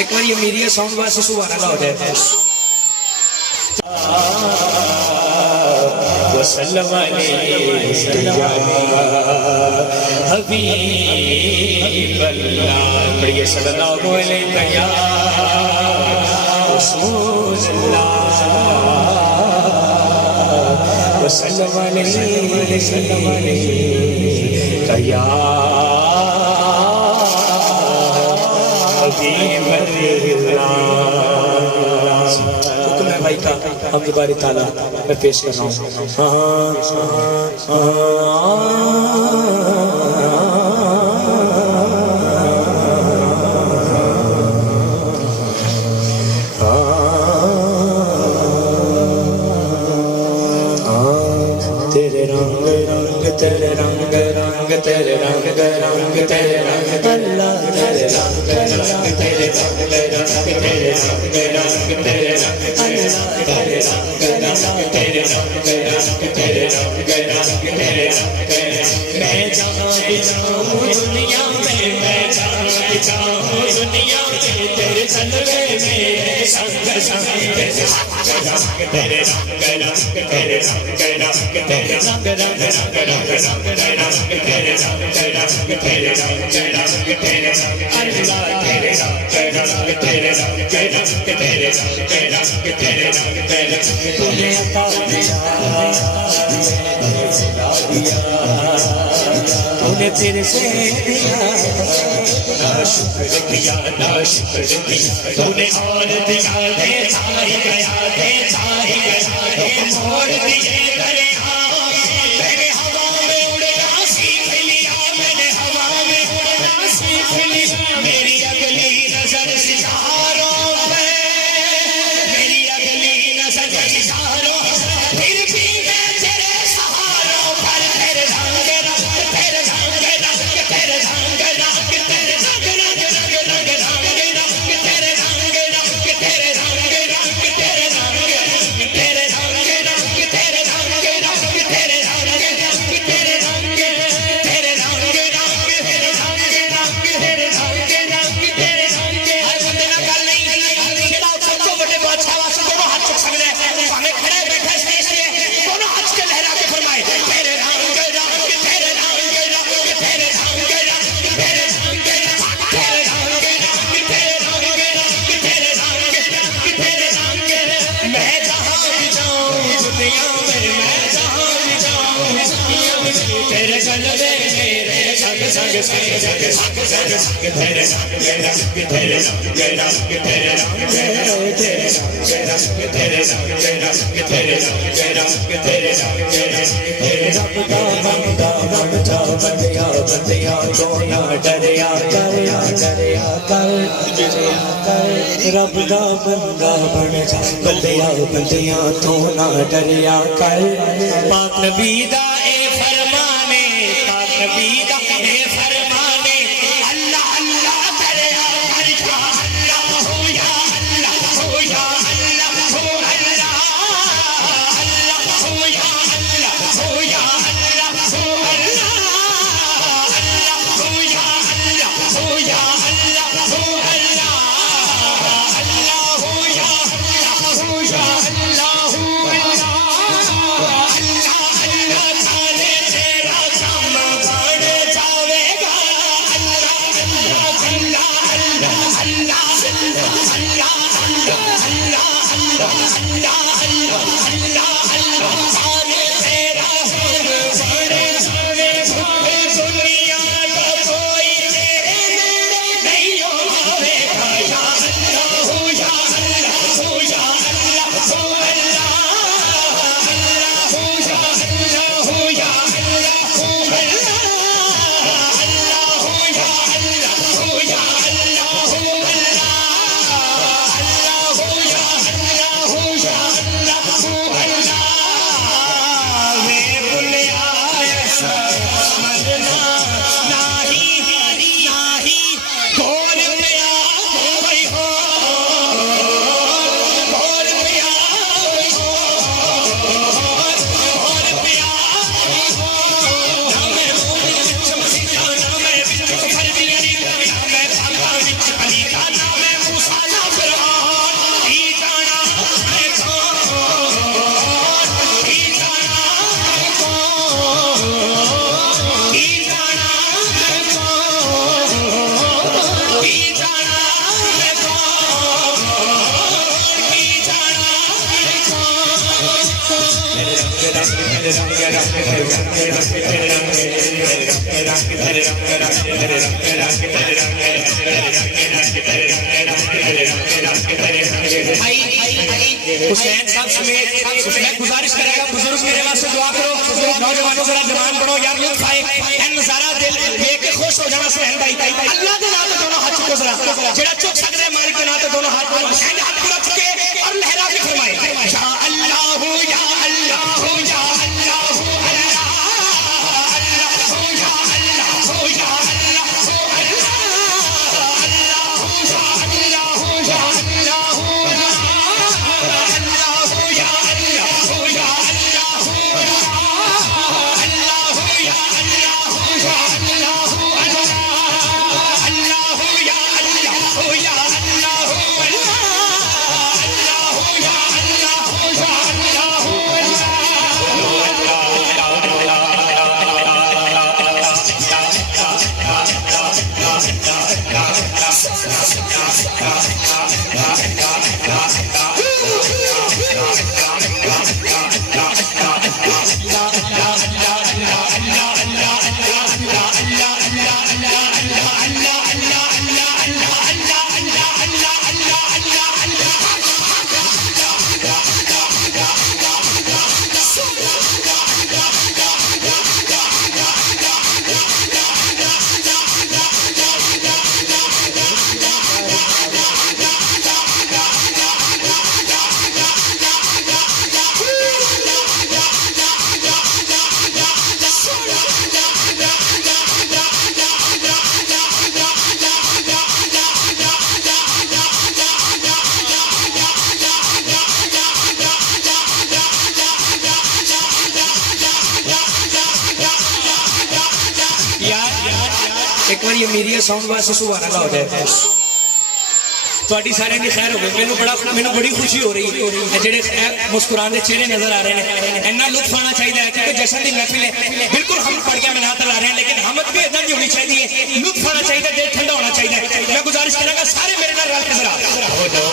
एक बार ये मेरी साउंड वास्ते सुभान अल्लाह हो जाए। वसल्लम अलैका हबीब अल्लाह, पढ़िए सल्लल्लाहु अलैहि या रसूल अल्लाह, वसल्लम अलैका या हुक्म है भाई का हम बारी ताला मैं पेश कर रहा हूँ। तेरे रंग रंग तेरे रंग रंग तेरे रंग रंग तेरे रंग अल्लाह, तेरे रंग रंग तेरे रंग रंग तेरे रंग रंग तेरे रंग अल्लाह, तेरे रंग रंग तेरे रंग रंग तेरे रंग रंग तेरे रंग। मैं जहाँ भी जाऊँ दुनिया में, मैं जहाँ भी जाऊँ दुनिया में, तेरे जलवे मेरे संग संग तेरे रंग तेरे रंग रंग तेरे रंग रंग तेरे रंग रंग रंग रंग रंग तेरे रंग तेरे रंग रंग तेरे रंग रंग तेरे रंग अल्लाह, तेरे रंग रंग तेरे रंग रंग तेरे रंग रंग तेरे रंग तेरे तूने अता दिया तूने फिर से दिया, ना शुक्र किया ना शुक्र किया तूने और दिया दे छाई गया दे छाई गया दे मोड़ दिए दरिया, मैंने हवा में उड़ना सीख लिया, मैंने हवा में उड़ना सीख लिया, मेरी अगली नजर सितारों पे, मेरी अगली नजर सितारों फिर भी मैं तेरे सहारों पर, तेरे रंग रंग तेरे रंग रंग तेरे रंग रंग तेरे रंग रंग रंग रंग रंग तेरे रंग रंग तेरे रंग रंग तेरे रंग तेरे रंग रंग तेरे रंग रंग तेरे रंग रंग तेरे रंग तेरे रंग रंग तेरे रंग रंग तेरे रंग रंग तेरे रंग। हर बंदे ना गल नहीं जेड़ा सबको बड़े बादशाह वास्ते दोनों हाथ चुक सकदा है, भावे खड़े बैठे स्टेज पे दोनों हाथ के लहरा के फरमाए तेरे रंग रंग तेरे रंग रंग तेरे रंग रंग तेरे रंग रंग तेरे रंग रंग तेरे रंग रंग तेरे रंग रंग तेरे रंग। मैं जहाँ भी जाऊँ दुनिया में, मैं जहाँ भी जाऊँ दुनिया में, तेरे जलवे मेरे संग संग संग संग संग संग संग तेरे रंग रंग तेरे रंग रंग तेरे रंग तेरे रंग तेरे रंग रंग तेरे रंग रंग तेरे रंग रंग तेरे रब दा बंदा बन जा बंदिया बंदिया तो ना डरिया कर डरिया कर रब दा बंदा बन जा बंदिया बंदिया तो ना डरिया कर। पाक नबी दा ए फरमाने, पाक नबी दा ए फरमाने अल्लाह अल्लाह दरिया कर जा अल्लाह हो या अल्लाह हो या अल्लाह हो अल्लाह अल्लाह हो या अल्लाह हो या अल्लाह हो अल्लाह अल्लाह हो या अल्लाह हो या अल्लाह हो अल्लाह अल्लाह हो या अल्लाह हो या अल्लाह हो अल्लाह अल्लाह अल्लाह हुसैन साहब समेत मैं गुजारिश करेगा बुजुर्ग मेरे वास्ते दुआ करो, नौजवानों जरा जवान पढ़ो यार, लुत्फ आए नजारा दिल देख के खुश हो जाना। सहन भाई अल्लाह के नाम पे दोनों हाथ चुको जरा, जेड़ा चुक सकते हैं मालिक के नाम पे दोनों हाथ पूरा चुके और लहरा के फरमाए या अल्लाह या अल्लाह या एक बार ये मेरी साउंड वास्ते सुभान अल्लाह हो जाए ਤੁਹਾਡੀ ਸਾਰਿਆਂ ਦੀ ਖੈਰ ਹੋਵੇ। ਮੈਨੂੰ ਬੜੀ ਖੁਸ਼ੀ ਹੋ ਰਹੀ ਹੈ ਜਿਹੜੇ ਮੁਸकुराते चेहरे नजर आ रहे हैं। इतना लुत्फ आना चाहिए क्योंकि जश्न की महफिल है, बिल्कुल हम पढ़ के मनाते ला रहे हैं, लेकिन हमद भी इतना नहीं होनी चाहिए, लुत्फ आना चाहिए, दिल ठंडा होना चाहिए। मैं गुजारिश करूंगा सारे मेरे नाल रल के जरा हो जाओ।